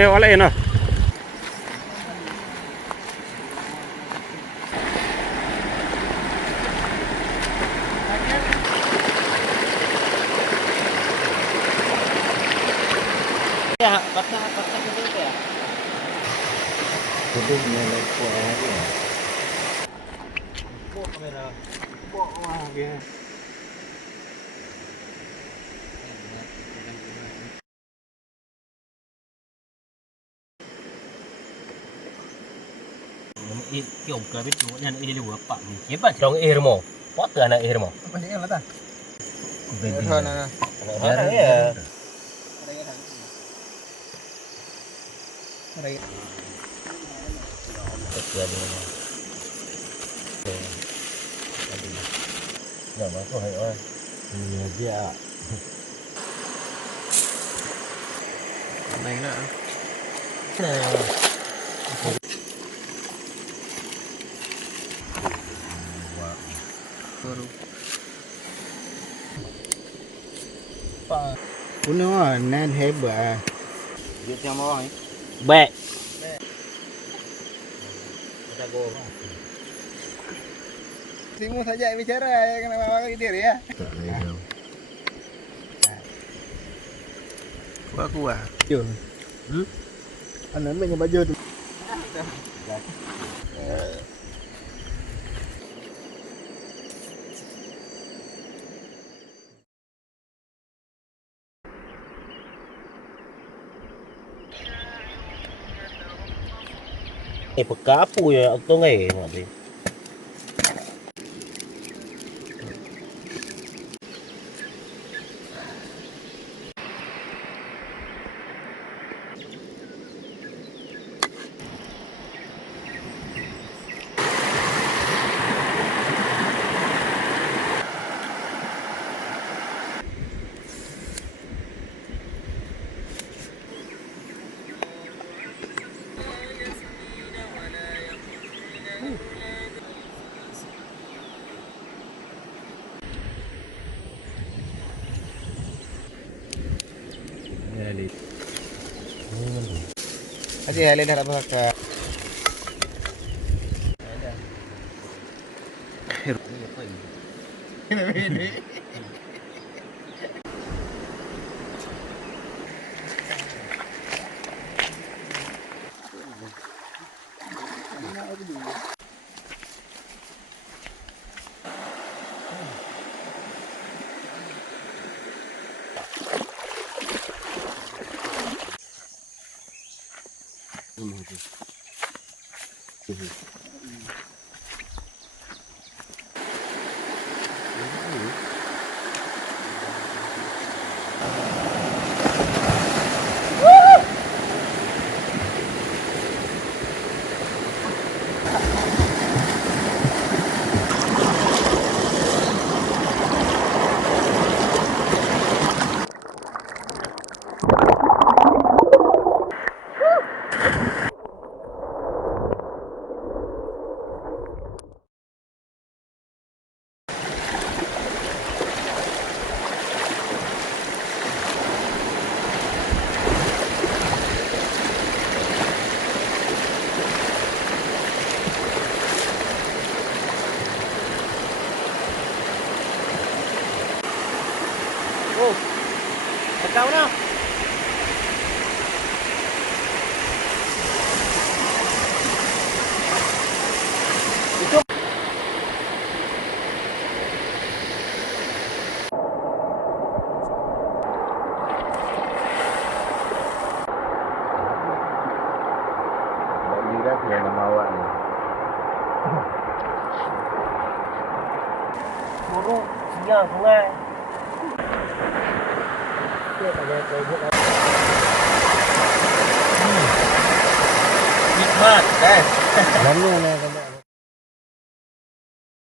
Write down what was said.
ni oleh noh. Ya, patah gitu ya. Itu nilai kuat ya. Bawa kamera. Wah, dia. Cái ông cơ biết chú nhân y lưu bạc mình kiếm vào trong y mo có từ này y mo Apa sih yang lata? bên Thôi nè. đây Đây. giờ mà có hay ơi Iya, Này nữa. Baru. Puno nan heba. Dia yang mau ni. bẹ kita go Simu saja bicara ya kenapa pakai diri ya? tak lagi Kuah. Jun. Anak punya baju tu. pagkapo ya ito nga eh nabi Aje hale dah apa ka. Ini. Kau na Lirat yang nama awak ni. burung siang sungai nikmat kan Lalu ni